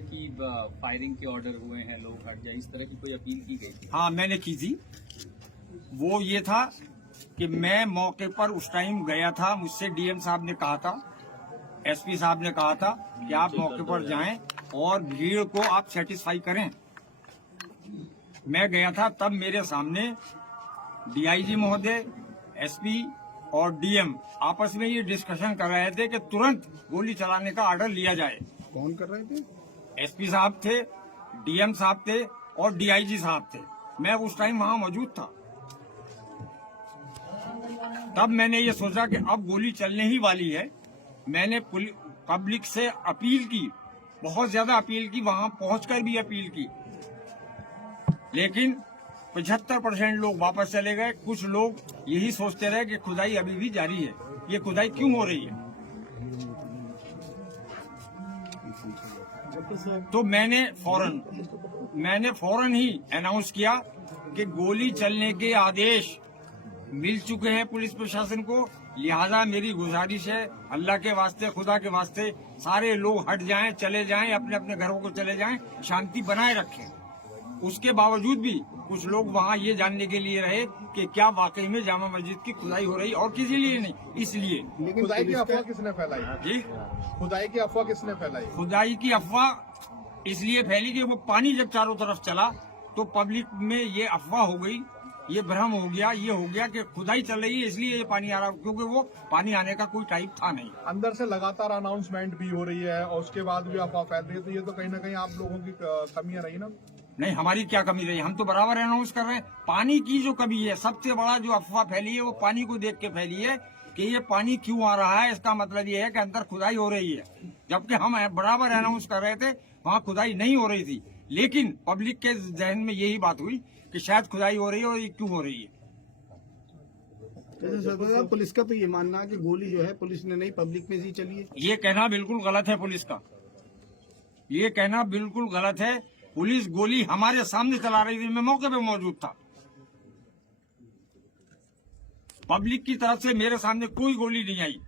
कि फायरिंग के ऑर्डर हुए हैं, लोग हट जाए, इस तरह की कोई अपील की गई थी? हाँ, मैंने की थी। वो ये था कि मैं मौके पर उस टाइम गया था, मुझसे डीएम साहब ने कहा था, एसपी साहब ने कहा था कि आप मौके पर जाएं और भीड़ को आप सेटिस्फाई करें। मैं गया था, तब मेरे सामने डीआईजी महोदय, एसपी और डीएम आपस में ये डिस्कशन कर रहे थे कि तुरंत गोली चलाने का ऑर्डर लिया जाए। कौन कर रहे थे? एसपी साहब थे, डीएम साहब थे और डीआईजी साहब थे। मैं उस टाइम वहां मौजूद था। तब मैंने ये सोचा कि अब गोली चलने ही वाली है। मैंने पब्लिक से अपील की, बहुत ज्यादा अपील की, वहां पहुंचकर भी अपील की, लेकिन 75% लोग वापस चले गए। कुछ लोग यही सोचते रहे कि खुदाई अभी भी जारी है, ये खुदाई क्यों हो रही है। तो मैंने फौरन ही अनाउंस किया कि गोली चलने के आदेश मिल चुके हैं पुलिस प्रशासन को, लिहाजा मेरी गुजारिश है, अल्लाह के वास्ते, खुदा के वास्ते, सारे लोग हट जाएं, चले जाएं, अपने अपने घरों को चले जाएं, शांति बनाए रखें। उसके बावजूद भी कुछ लोग वहाँ ये जानने के लिए रहे कि क्या वाकई में जामा मस्जिद की खुदाई हो रही, और किसी लिए नहीं, इसलिए। लेकिन खुदाई की अफवाह किसने फैलाई? जी, खुदाई की अफवाह किसने फैलाई? खुदाई की अफवाह इसलिए फैली कि वो पानी जब चारों तरफ चला तो पब्लिक में ये अफवाह हो गई, ये भ्रम हो गया, ये हो गया कि खुदाई चल रही है इसलिए ये पानी आ रहा, क्योंकि वो पानी आने का कोई टाइप था नहीं। अंदर से लगातार अनाउंसमेंट भी हो रही है और उसके बाद भी अफवाह फैल रही है, तो ये तो कहीं ना कहीं आप लोगों की कमियां रही ना? नहीं, हमारी क्या कमी रही, हम तो बराबर अनाउंस कर रहे हैं। पानी की जो कमी है, सबसे बड़ा जो अफवाह फैली है वो पानी को देख के फैली है कि ये पानी क्यों आ रहा है। इसका मतलब ये है कि अंदर खुदाई हो रही है, जबकि हम बराबर अनाउंस कर रहे थे वहाँ खुदाई नहीं हो रही थी, लेकिन पब्लिक के जहन में यही बात हुई कि शायद खुदाई हो रही है, और ये क्यों हो रही है। जैसे पुलिस का तो ये मानना है कि गोली जो है पुलिस ने नहीं, पब्लिक में ही चली है। ये कहना बिल्कुल गलत है पुलिस का, ये कहना बिल्कुल गलत है। पुलिस गोली हमारे सामने चला रही थी, मैं मौके पे मौजूद था। पब्लिक की तरफ से मेरे सामने कोई गोली नहीं आई।